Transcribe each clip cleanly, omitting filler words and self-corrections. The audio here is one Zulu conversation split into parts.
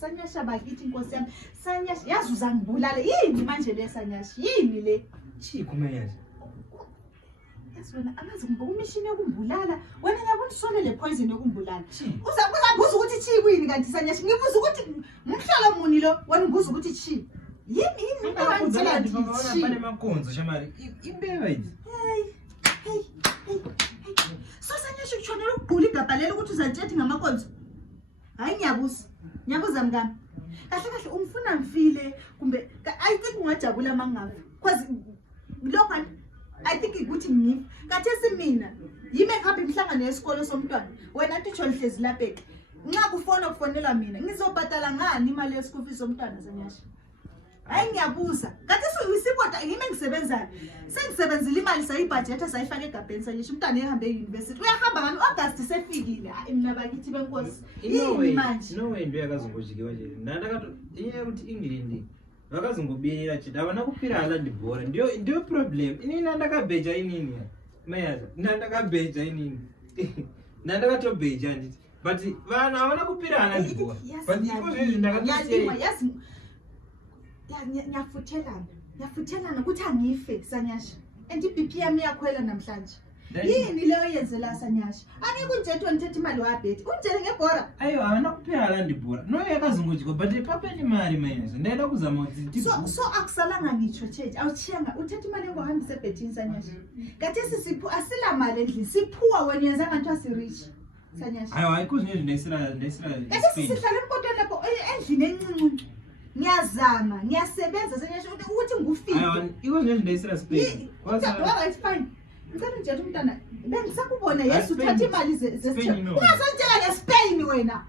Sanyasha bakithi inkosi yami. Sanyasha yazi uzangibulala. Yini manje le Sanyasha? Yini le? Chiko manje. Wena amazi umishini yokumbulala wena ngiyabona usole le poison yokumbulala uzabuza ukuthi chi kwini kanti Sanyasha ngibuza ukuthi umhlalo muni lo wena ngibuza ukuthi chi yini ngicela nje baba bane makonzo shamari imbeba yini hey so Sanyasha kuchonela ukugqula igabhalela ukuthi uzantshethi ngamakonzo hayi ngiyabuza mngani kahle umfuna mfile kumbe I think ungajabula mangabe because lokho I think ukuthi ngifi kathesi mina yime khapha imhlangano yesikole somntwana wena athi utsho lihlezi lapha nxa kufonela mina ngizobhadala ngani imali yesikole fees somntwana Sanyasha hayi ngiyabuza kathesi uyisipota yime ngisebenzayo sengisebenzile imali sayibudget sayifaka egabheni Sanyasha umntwana ehambe euniversity uyahamba ngani August sefikile hayi mina bakithi benkosi yini manje no way ndo yakazongojikiwa nje ndandakato iye ukuthi England vakazongobiyela chita avana kupira hala ndibhora ndio problem inini ndakabheja inini mayaza ndakabheja inini ndakatobheja nditi but vana avana kupira hala ndibhora but iko zvezvi ndakatosiya ngiyafuthelana ukuthi angife Sanyasha and iBP yami yakhwela namhlanje yini leyo yenzela Sanyasha angeke unjethe ngithethe imali wabhethi unjele ngebhora ayo avana kupira hala ndibhora no yakazongojika but papeni mali mayaza ndaenda kuzama kuti so akusalanga ngitsho change awuchiyanga uthethe imali ngohambisa ebhethini Sanyasha kathesi siphu asila mali endlini siphuwa wena yenza ngathi asirich Sanyasha ayo ayikho zinye ndayisira kathesi sihlala empotweni lapho endlini encinci ngiyazama ngiyasebenza Sanyasha ukuthi ngufike ayo iko zinye ndayisira Spain right fine ngicela nje umntana bengisakubona Yesu uthatha imali zesitshela ungazontshela ngeSpain wena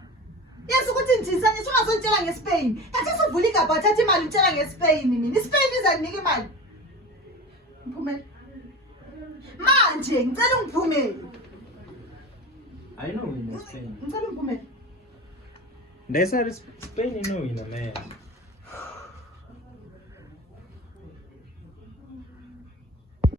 Yesu ukuthi nje Sanyasha ungazontshela ngeSpain kathi sivula igaba uthatha imali utshela ngeSpain mina iSpain izanika imali mphumela manje ngicela ungiphumele I know in Spain ngicela ungiphumele ndayisira Spain no ina man